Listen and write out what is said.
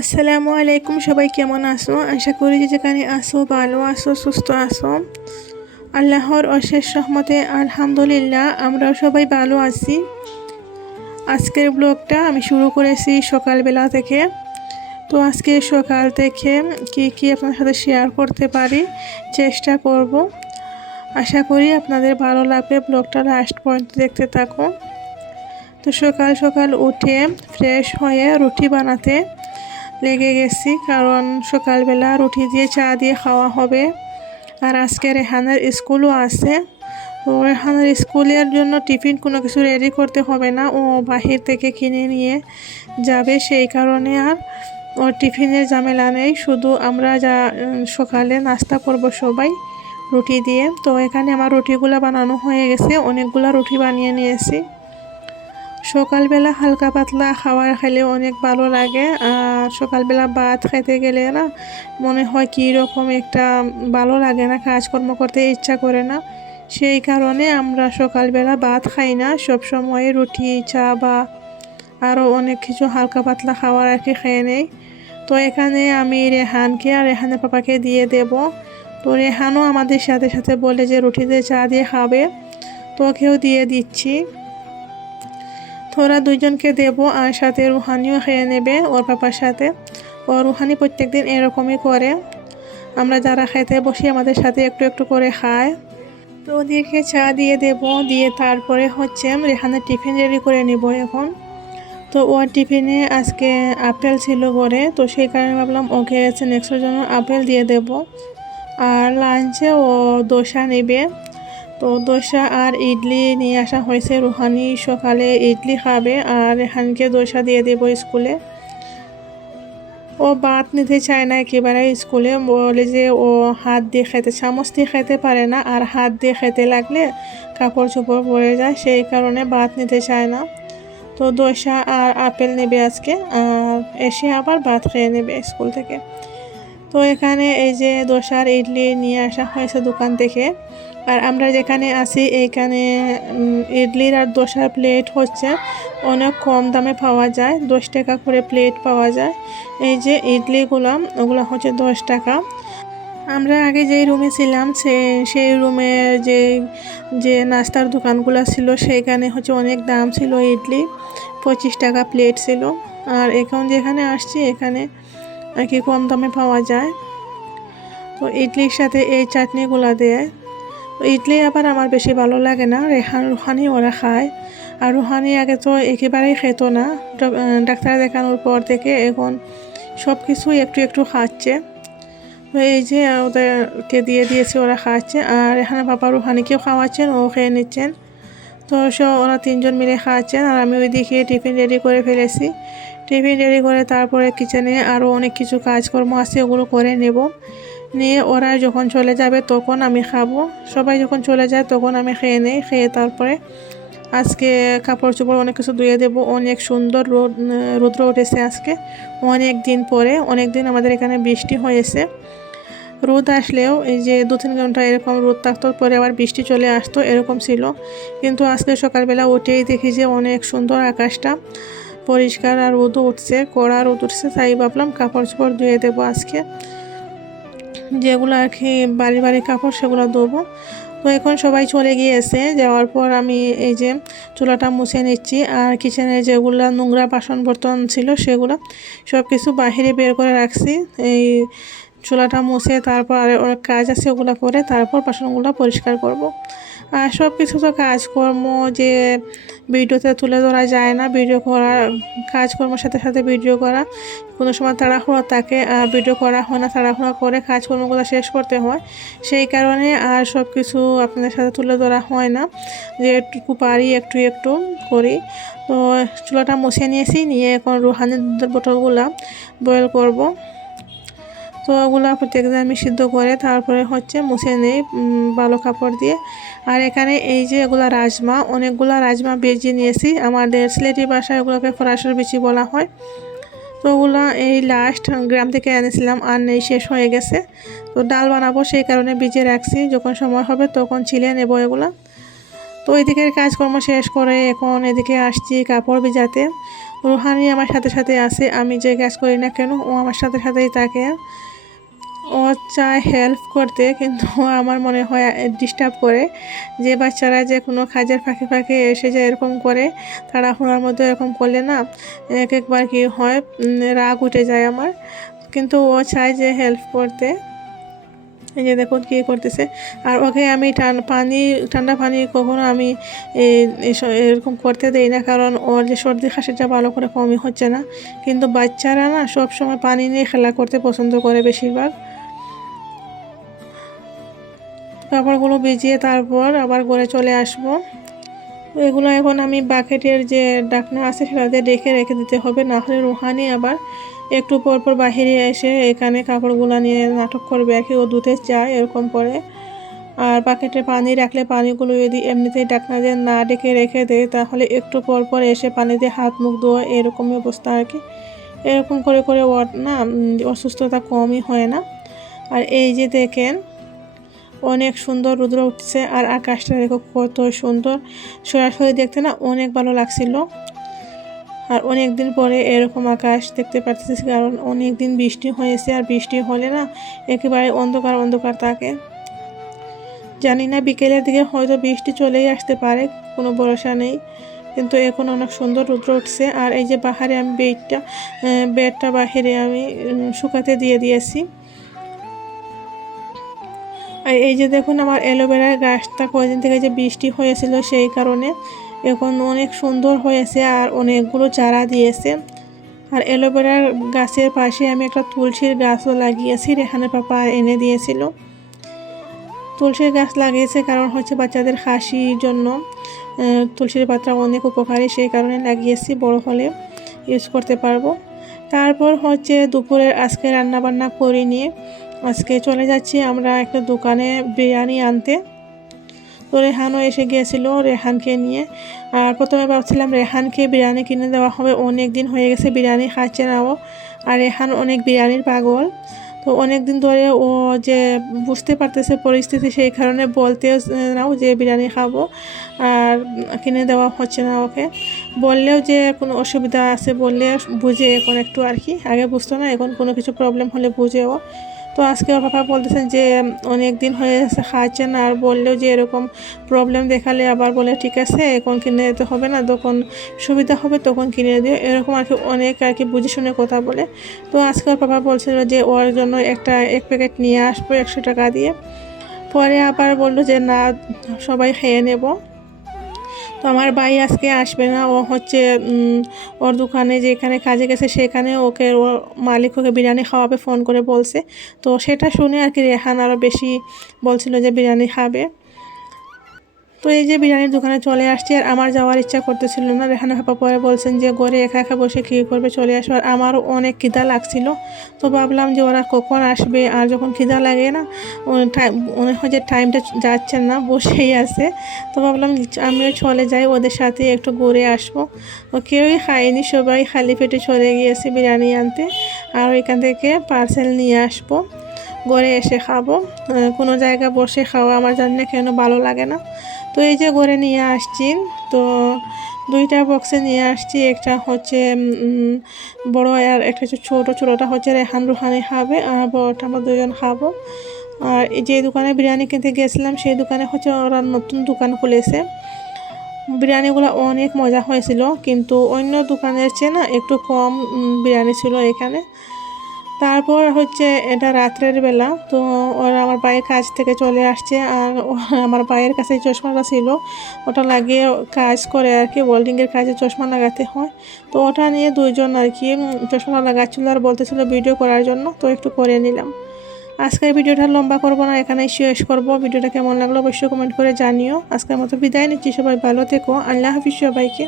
আসসালামু আলাইকুম, সবাই কেমন আসো আশা করি যে যেখানে আসো ভালো আসো সুস্থ আসো আল্লাহর অশেষ সহমতে আলহামদুলিল্লাহ, আমরাও সবাই ভালো আছি। আজকের ব্লগটা আমি শুরু করেছি সকালবেলা থেকে। তো আজকে সকাল থেকে কি কি আপনার সাথে শেয়ার করতে পারি, চেষ্টা করব। আশা করি আপনাদের ভালো লাগবে ব্লগটা লাস্ট পর্যন্ত দেখতে থাকো। তো সকাল সকাল উঠে ফ্রেশ হয়ে রুটি বানাতে লেগে গেছি, কারণ সকালবেলা রুটি দিয়ে চা দিয়ে খাওয়া হবে। আর আজকে রেহানের স্কুলও আছে। ও রেহানের স্কুলের জন্য টিফিন কোনো কিছু রেডি করতে হবে না। ও বাহির থেকে কিনে নিয়ে যাবে, সেই কারণে আর ওর টিফিনের ঝামেলা নেই। শুধু আমরা যা সকালে নাস্তা করব সবাই রুটি দিয়ে। তো এখানে আমার রুটিগুলো বানানো হয়ে গেছে। অনেকগুলো রুটি বানিয়ে নিয়েছি। সকালবেলা হালকা পাতলা খাবার খেলে অনেক ভালো লাগে, আর সকালবেলা ভাত খেতে গেলে না মনে হয় কী রকম একটা ভালো লাগে না, কাজকর্ম করতে ইচ্ছা করে না। সেই কারণে আমরা সকালবেলা ভাত খাই না সবসময় রুটি, চা বা আরও অনেক কিছু হালকা পাতলা খাবার আর কি খেয়ে নেই। তো এখানে আমি রেহানকে আর রেহানের পাপাকে দিয়ে দেব। তো রেহানও আমাদের সাথে সাথে বলে যে রুটিতে চা দিয়ে খাবে, তো ওকেও দিয়ে দিচ্ছি। তোরা দুইজনকে দেব আর সাথে রুহানিও খেয়ে নেবে ওর পাপার সাথে। ও রুহানি প্রত্যেক দিন এরকমই করে। আমরা যারা খেতে বসি আমাদের সাথে একটু একটু করে খায়। তো ওদেরকে চা দিয়ে দেব, দিয়ে তারপরে হচ্ছে রেহানের টিফিন রেডি করে নিব এখন। তো ওর টিফিনে আজকে আপেল ছিল ঘরে, তো সেই কারণে ভাবলাম ওকে নেক্সটের জন্য আপেল দিয়ে দেব। আর লাঞ্চে ও দোসা নেবে। তো দোসা আর ইডলি নিয়ে আসা হয়েছে। রুহানি সকালে ইডলি খাবে আর রেহানকে দোসা দিয়ে দেব স্কুলে। ও ভাত নিতে চায় না, একেবারে স্কুলে। বলে যে ও হাত দিয়ে খেতে, চামচ দিয়ে খেতে পারে না আর হাত দিয়ে খেতে লাগলে কাপড় চোপড় পরে যায়, সেই কারণে বাত নিতে চায় না। তো দোসা আর আপেল নেবে আজকে, আর এসে আবার ভাত খেয়ে নেবে স্কুল থেকে। তো এখানে এই যে দোসার ইডলি নিয়ে আসা হয়েছে দোকান থেকে। আর আমরা যেখানে আছি এইখানে ইডলির আর দোসার প্লেট হচ্ছে। অনেক কম দামে পাওয়া যায়, দশ টাকা করে প্লেট পাওয়া যায়। এই যে ইডলিগুলো, ওগুলো হচ্ছে দশ টাকা। আমরা আগে যেই রুমে ছিলাম, সে, সেই রুমে যে যে নাস্তার দোকানগুলো ছিল সেইখানে হচ্ছে অনেক দাম ছিল ইডলি। পঁচিশ টাকা প্লেট ছিল। আর এখন যেখানে আসছি, এখানে আর কি কম দামে পাওয়া যায়। তো ইডলির সাথে এই চাটনিগুলো দেয় ইডলি আবার আমার বেশি ভালো লাগে না। রেহান রুহানি ওরা খায়। আর রুহানি আগে তো একেবারেই খেত না। ডাক্তার দেখানোর পর থেকে এখন সব কিছুই একটু একটু খাচ্ছে। এই যে ওদেরকে দিয়ে দিয়েছে, ওরা খাচ্ছে। আর এখানে বাবা রুহানিকেও খাওয়াচ্ছেন, ও খেয়ে নিচ্ছেন। তো সব ওরা তিনজন মিলে খাওয়াচ্ছেন আর আমি ওই দিকে টিফিন রেডি করে ফেলেছি। টিফিন রেডি করে তারপরে কিচেনে আরও অনেক কিছু কাজকর্ম আছে, ওগুলো করে নেব। নিয়ে ওরা যখন চলে যাবে তখন আমি খাব। সবাই যখন চলে যায় তখন আমি খেয়ে নেই, খেয়ে তারপরে আজকে কাপড় চোপড় অনেক কিছু ধুয়ে দেবো। অনেক সুন্দর রোদ রৌদ্র উঠেছে আজকে। অনেক দিন পরে, অনেক দিন আমাদের এখানে বৃষ্টি হয়েছে। রোদ আসলেও এই যে দু তিন ঘণ্টা এরকম রোদ থাকতো, পরে আবার বৃষ্টি চলে আসতো, এরকম ছিল। কিন্তু আজকে সকালবেলা উঠেই দেখি যে অনেক সুন্দর আকাশটা। পরিষ্কার আর রোদও উঠছে, কড়া রোদ উঠছে, তাই ভাবলাম কাপড় চোপড় ধুয়ে দেবো আজকে। যেগুলো আর কি বাড়ি বাড়ি কাপড় সেগুলো ধোবো। তো এখন সবাই চলে গিয়েছে, যাওয়ার পর আমি এই যে চুলাটা মুছে নিচ্ছি, আর কিচেনে যেগুলো নোংরা বাসন বর্তন ছিল সেগুলো সব কিছু বাহিরে বের করে রাখছি। এই চুলাটা মুছে তারপর আর অনেক কাজ আছে ওগুলো করে তারপর বাসনগুলো পরিষ্কার করব। আর সব কিছু তো কাজকর্ম যে ভিডিওতে তুলে ধরা যায় না, ভিডিও করা কাজকর্মের সাথে সাথে ভিডিও করা। কোনো সময় তাড়াহুড়ো থাকে ভিডিও করা হয় না, তাড়াহুড়ো করে কাজকর্মগুলো শেষ করতে হয়। সেই কারণে আর সব কিছু আপনাদের সাথে তুলে ধরা হয় না, যে একটু পারি, একটু একটু করি। তো চুলাটা মুছে নিয়েছি, নিয়ে এখন রুহানি দুধের বোতলগুলো বয়েল করব। তো ওগুলো প্রত্যেকদিন আমি সিদ্ধ করে তারপরে হচ্ছে মুছে নেই ভালো কাপড় দিয়ে। আর এখানে এই যে এগুলো রাজমা, অনেকগুলো রাজমা বেজে নিয়েছি। আমাদের সিলেটি বাসায় ওগুলোকে ফরাসের বিচি বলা হয়। তো ওগুলো এই লাস্ট গ্রাম থেকে এনেছিলাম, আর নেই, শেষ হয়ে গেছে। তো ডাল বানাবো, সেই কারণে ভিজে রাখছি। যখন সময় হবে তখন ছিলে নেব এগুলো। তো ওইদিকের কাজকর্ম শেষ করে এখন এদিকে আসছি কাপড় ভিজাতে। রুহানি আমার সাথে সাথে আছে, আমি যে কাজ করি না কেন, ও আমার সাথে সাথেই থাকে। ও চায় হেল্প করতে, কিন্তু আমার মনে হয় ডিস্টার্ব করে যে বাচ্চারা যে কোনো কাজের ফাঁকে ফাঁকে এসে যে এরকম করে, তাড়াহুড়ার মধ্যে এরকম করলে না, এক একবার কি হয় রাগ উঠে যায় আমার। কিন্তু ও চায় যে হেল্প করতে। এই যে দেখুন কী করতেছে। আর ওকে আমি পানি, ঠান্ডা পানি কখনো আমি এরকম করতে দেই না, কারণ ওর যে সর্দি খাসিটা ভালো করে কমই হচ্ছে না। কিন্তু বাচ্চারা না সব সময় পানি নিয়ে খেলা করতে পছন্দ করে বেশিরভাগ। কাপড়গুলো ভিজিয়ে তারপর আবার ঘরে চলে আসব। এগুলো এখন আমি বাকেটের যে ডাকনা আছে সেটাতে ডেকে রেখে দিতে হবে, না হলে রুহানি আবার একটু পর পর বাহিরে এসে এখানে কাপড়গুলো নিয়ে নাটক করবে আর কি ও দুধে চায় এরকম করে। আর বাকেটে পানি রাখলে পানিগুলো যদি এমনিতেই ডাকনা দিয়ে না ডেকে রেখে দেয়, তাহলে একটু পর পর এসে পানিতে হাত মুখ ধোয়া এরকমই অবস্থা আর কি। এরকম করে করে ওর না অসুস্থতা কমই হয় না। আর এই যে দেখেন অনেক সুন্দর রুদ্র উঠছে আর আকাশটা দেখো কত সুন্দর। সরাসরি দেখতে না অনেক ভালো লাগছিল। আর অনেক দিন পরে এরকম আকাশ দেখতে পারতেছি কারণ অনেক দিন বৃষ্টি হয়েছে আর বৃষ্টি হলে না একেবারে অন্ধকার অন্ধকার থাকে। জানি না বিকেলের দিকে হয়তো বৃষ্টি চলেই আসতে পারে, কোনো ভরসা নেই। কিন্তু এখন অনেক সুন্দর রুদ্র উঠছে আর এই যে বাহারে আমি বেডটা বেডটা বাহিরে আমি শুকাতে দিয়ে দিয়েছি। আর এই যে দেখুন আমার অ্যালোভেরার গাছটা কয়েকদিন থেকে যে বৃষ্টি হয়েছিল সেই কারণে এখন অনেক সুন্দর হয়েছে আর অনেকগুলো চারা দিয়েছে। আর অ্যালোভেরার গাছের পাশে আমি একটা তুলসীর গাছও লাগিয়েছি রেহানের পাপা এনে দিয়েছিল। তুলসীর গাছ লাগিয়েছে কারণ হচ্ছে বাচ্চাদের হাসির জন্য তুলসীর পাতা অনেক উপকারী, সেই কারণে লাগিয়েছি, বড় হলে ইউজ করতে পারব। তারপর হচ্ছে দুপুরের আজকে রান্না বান্না করিনি। আজকে চলে যাচ্ছি আমরা একটা দোকানে বিরিয়ানি আনতে। তো রেহানও এসে গিয়েছিল রেহানকে নিয়ে। আর প্রথমে ভাবছিলাম রেহানকে বিরিয়ানি কিনে দেওয়া হবে। অনেক দিন হয়ে গেছে বিরিয়ানি খাচ্ছে না ও। আর রেহান অনেক বিরিয়ানির পাগল। তো অনেক দিন ধরে ও যে বুঝতে পারতেছে পরিস্থিতি সেই কারণে বলতেও নাও যে বিরিয়ানি খাব। আর কিনে দেওয়া হচ্ছে না ওকে। বললেও যে কোনো অসুবিধা আছে বললে বুঝে এখন একটু আর কি। আগে বুঝতো না, এখন কোনো কিছু প্রবলেম হলে বুঝেও তো আজকে ওর পাপা বলতেছেন যে অনেক দিন হয়ে গেছে খাচ্ছেন আর বললেও যে এরকম প্রবলেম দেখালে আবার বলে, ঠিক আছে, এখন কিনে দিতে হবে না তখন সুবিধা হবে তখন কিনে দিও। এরকম আর কি অনেক আর কি বুঝে শুনে কথা বলে। তো আজকে ওর পাপা বলছিল যে, ওর জন্য একটা, এক প্যাকেট নিয়ে আসব একশো টাকা দিয়ে। পরে আবার বলল যে, না, সবাই খেয়ে নেব। তো আমার ভাই আজকে আসবে না। ও হচ্ছে ওর দোকানে যেখানে কাজে গেছে সেখানে ওকে, ও মালিক ওকে বিরিয়ানি খাওয়াবে, ফোন করে বলছে। তো সেটা শুনে আর কি রেহান আরও বেশি বলছিল যে বিরিয়ানি খাবে। তো এই যে বিরিয়ানির দোকানে চলে আসছি আর আমার যাওয়ার ইচ্ছা করতেছিল না। রেহানা ভাপা পরে বলছেন যে, ঘরে একা একা বসে কী করবে চলে আসো। আর আমারও অনেক খিদা লাগছিল। তো ভাবলাম যে, ওরা কখন আসবে আর যখন খিদা লাগে না মনে হয় যে টাইমটা যাচ্ছে না, বসেই আছে। তো ভাবলাম আমিও চলে যাই, ওদের সাথে একটু ঘুরে আসব। ও কেউই খায়নি, সবাই খালি পেটে চলে গিয়েছে বিরিয়ানি আনতে। আর ওইখান থেকে পার্সেল নিয়ে আসব। ঘরে এসে খাব। কোনো জায়গায় বসে খাওয়া আমার জানি না কেন ভালো লাগে না। তো এই যে ঘরে নিয়ে আসছি, তো দুইটা বক্সে নিয়ে আসছি। একটা হচ্ছে বড় আর একটা হচ্ছে ছোটো, ছোটোটা হচ্ছে রেহান রুহানি খাবে, আর বড়টা আমরা দুজন খাব। আর যে দোকানে বিরিয়ানি কিনতে গেছিলাম, সেই দোকানে হচ্ছে ওরা নতুন দোকান খুলেছে। বিরিয়ানিগুলো অনেক মজা হয়েছিল, কিন্তু অন্য দোকানের চেয়ে না একটু কম বিরিয়ানি ছিল এখানে। তারপর হচ্ছে এটা রাত্রের বেলা, তো ওরা আমার ভাইয়ের কাজ থেকে চলে আসছে আর আমার ভাইয়ের কাছে চশমাটা ছিল। ওটা লাগিয়ে কাজ করে আর কি ওয়েল্ডিংয়ের কাজে চশমা লাগাতে হয়। তো ওটা নিয়ে দুইজন আর কি চশমা লাগাচ্ছিল আর বলতেছিল ভিডিও করার জন্য, তো একটু করে নিলাম। আজকের ভিডিওটা লম্বা করব না, এখানেই শেষ করব। ভিডিওটা কেমন লাগল অবশ্যই কমেন্ট করে জানিও। আজকের মতো বিদায় নিচ্ছি, সবাই ভালো থেকো। আল্লাহ হাফিজ সবাইকে।